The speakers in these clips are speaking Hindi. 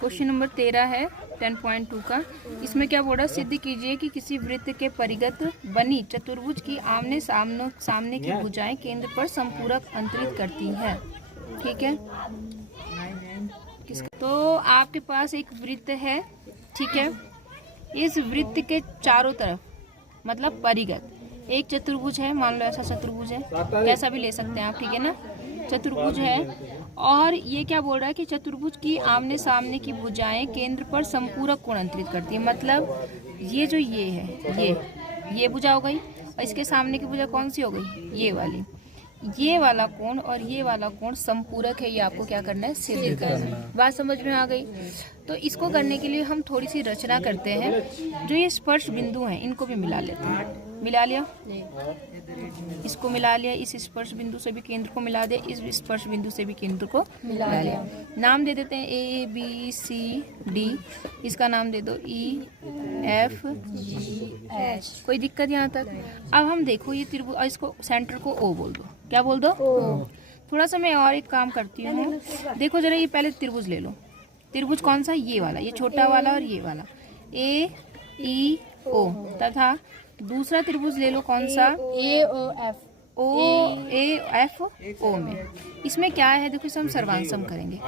क्वेश्चन नंबर 13 है 10.2 का। इसमें क्या बोल रहा है, सिद्ध कीजिए कि किसी वृत्त के परिगत बनी चतुर्भुज की आमने सामने की भुजाएं केंद्र पर संपूरक अंतरित करती है। ठीक है, तो आपके पास एक वृत्त है, ठीक है। इस वृत्त के चारों तरफ मतलब परिगत एक चतुर्भुज है, मान लो ऐसा चतुर्भुज है, कैसा भी ले सकते हैं आप, ठीक है ना, चतुर्भुज है। और ये क्या बोल रहा है कि चतुर्भुज की आमने सामने की भुजाएं केंद्र पर संपूरक कोण अंतरित करती है। मतलब ये जो ये है, ये भुजा हो गई और इसके सामने की भुजा कौन सी हो गई, ये वाली। ये वाला कोण और ये वाला कोण संपूरक है, ये आपको क्या करना है, सिद्ध करना है। बात समझ में आ गई। तो इसको करने के लिए हम थोड़ी सी रचना करते हैं। जो ये स्पर्श बिंदु हैं इनको भी मिला लेते हैं। मिला लिया, इसको मिला लिया, इस स्पर्श बिंदु से भी केंद्र को मिला दिया, इस स्पर्श बिंदु से भी केंद्र को मिला लिया। नाम दे देते हैं A B C D, इसका नाम दे दो E F G H। कोई दिक्कत यहाँ तक? अब हम देखो ये त्रिभुज, इसको सेंटर को O बोल दो। क्या बोल दो? थोड़ा सा मैं और एक काम करती हूँ, देखो जरा ये पहले त्रिभुज ले लो। त्रिभुज कौन सा, ये वाला, ये छोटा वाला और ये वाला, A E O, तथा दूसरा त्रिभुज ले लो कौन सा, O A F O में। इसमें क्या है, देखो इसे हम सर्वांशम करेंगे।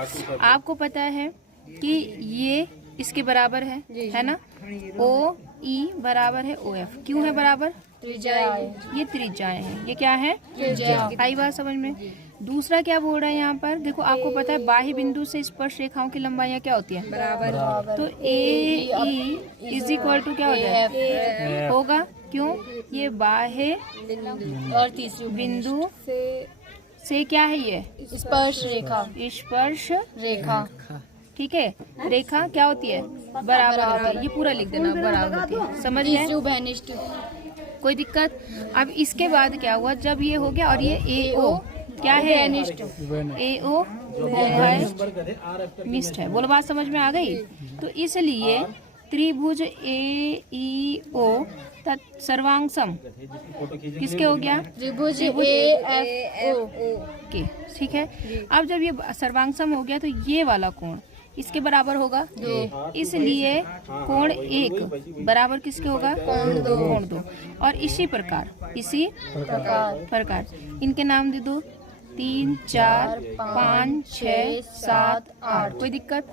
आपको पता है कि ये इसके बराबर है ना, O E बराबर है O F। क्यों है बराबर, ये त्रिज्याएं हैं, ये क्या है, आई बात समझ में। दूसरा क्या बोल रहा है यहाँ पर, देखो आपको पता है बाह्य बिंदु से स्पर्श रेखाओं की लंबाइयाँ क्या होती है, बराबर। तो A E is equal to क्या हो जाए, होगा। क्यों, ये बाह्य और तीसरी बिंदु से क्या है, ये स्पर्श रेखा, ठीक है। रेखा क्या होती है, बराबर होती है। ये पूरा लिख देना, बराबर होती है, समझ गए, कोई दिक्कत। अब इसके बाद क्या हुआ, जब ये हो गया और ये AO क्या है, AO मिस्ट है, बोलो बात समझ में आ गई। तो इसलिए त्रिभुज AEO सर्वांशम किसके हो गया, त्रिभुज AFO के, ठीक है। अब जब ये सर्वांशम हो गया तो ये वाला कोण इसके बराबर होगा 2, इसलिए कोण 1 बराबर किसके होगा, कोण 2। और इसी प्रकार इनके नाम दे दो, 3 4 5 6 7 8, कोई दिक्कत।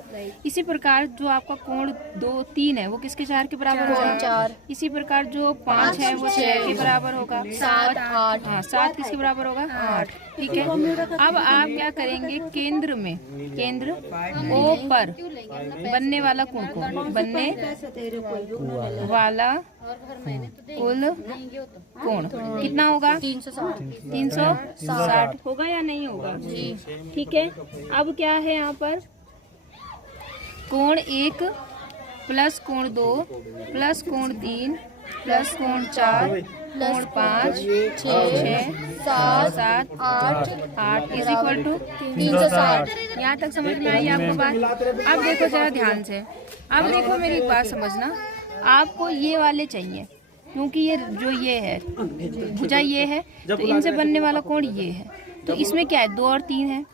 इसी प्रकार जो आपका कोण 2 3 है वो किसके 4 के बराबर होगा, 4। इसी प्रकार जो 5 है वो 6 के बराबर होगा, 7 8, हाँ 7 किसके बराबर होगा, 8, ठीक है। अब आप क्या करेंगे, केंद्र O पर बनने वाला कोण को, बनने वाला कुल कोण कितना होगा, 360 होगा या नहीं होगा, ठीक है। अब क्या है यहाँ पर, कोण 1 प्लस कोण 2 प्लस कोण 3 प्लस कोण 4 कोण 5 6 7 8 इज इक्वल टू 360। यहाँ तक समझ में आई आपको बात। अब देखो जरा ध्यान से, अब देखो मेरी एक बात समझना, आपको ये वाले चाहिए क्योंकि ये जो ये है भुजा ये है, तो इनसे बनने वाला कोण ये है। तो इसमें क्या है, 2 और 3 है,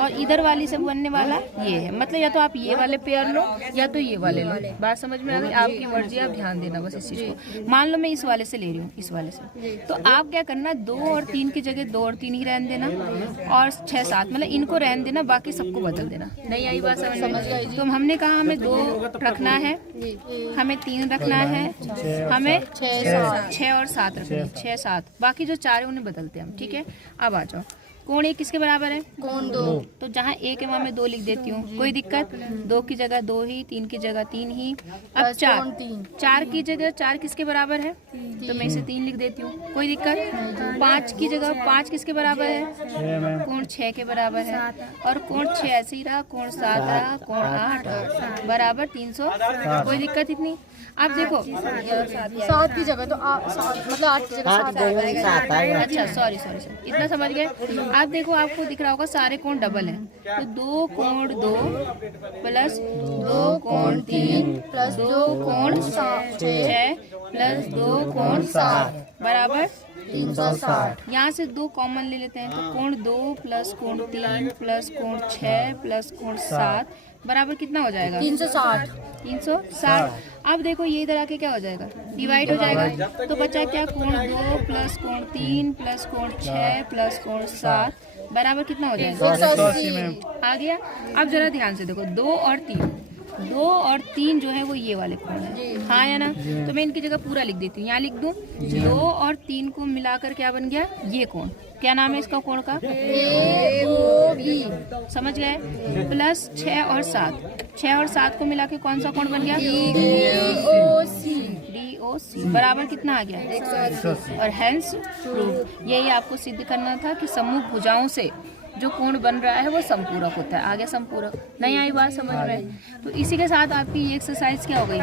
और इधर वाली से बनने वाला ये है। मतलब या तो आप ये वाले पेयर लो या तो ये वाले लो, बात समझ में आ गई, आपकी मर्जी, आप ध्यान देना बस इस चीज को। मान लो मैं इस वाले से ले रही हूँ, इस वाले से, तो आप क्या करना, 2 और 3 की जगह 2 और 3 ही रहने देना, और 6 7 मतलब इनको रहने देना, बाकी सबको बदल देना। नहीं आई बात समझ में? तो हमने कहा हमें 2 रखना है, हमें 3 रखना है, हमें 6 और 7 रखना है, 6 7, बाकी जो 4 है उन्हें बदलते हैं हम, ठीक है। अब आ जाओ, कोण 1 किसके बराबर है, कोण 2, तो जहाँ 1 है वहाँ मैं 2 लिख देती हूँ, कोई दिक्कत। 2 की जगह 2 ही, 3 की जगह 3 ही। अब 4 की जगह 4 किसके बराबर है, तो मैं इसे 3 लिख देती हूँ, कोई दिक्कत। 5 की जगह 5 किसके बराबर है, कोण 6 के बराबर है, और कोण 6 ऐसे ही रहा, कोण 7 रहा, कोण 8 बराबर 300, कोई दिक्कत इतनी। अब देखो 7 की जगह तो मतलब 8 की जगह 7 आएगा। अच्छा सॉरी इतना समझ गए। अब देखो आपको दिख रहा होगा सारे कोण डबल हैं, तो 2 कोण 2 प्लस 2 कोण 3 प्लस 2 कोण 6 प्लस 2 कोण 7 बराबर 360। यहाँ से 2 कॉमन ले लेते हैं, तो कोण 2 प्लस कोण 3 प्लस कोण 6 प्लस कोण 7 बराबर कितना हो जाएगा? 360। 360। अब देखो ये इधर आके क्या हो जाएगा? डिवाइड हो जाएगा। तो बचा क्या? कोण 2 प्लस कोण 3 प्लस कोण 6 प्लस कोण 7 बराबर कितना हो जाएगा? 180। आ गया। अब जरा ध्यान से देखो, 2 और 3 जो है वो ये वाले कोण है, हाँ या ना? तो मैं इनकी जगह पूरा लिख देती हूँ। यहाँ लिख दूँ 2 और 3 को मिलाकर क्या बन गया? ये कोण। क्या नाम है इसका कोण का? AOB। समझ गए? प्लस 6 और 7 को मिला के कौन सा कोण बन गया? DOC बराबर कितना आ गया? 180। और हेंस प्रूव। यही आपको सिद्ध करना था कि सम्मुख भुजाओं से जो कोण बन रहा है वो संपूरक होता है। आगे संपूरक नहीं आई बात समझ में? तो इसी के साथ आपकी ये एक्सरसाइज क्या हो गई?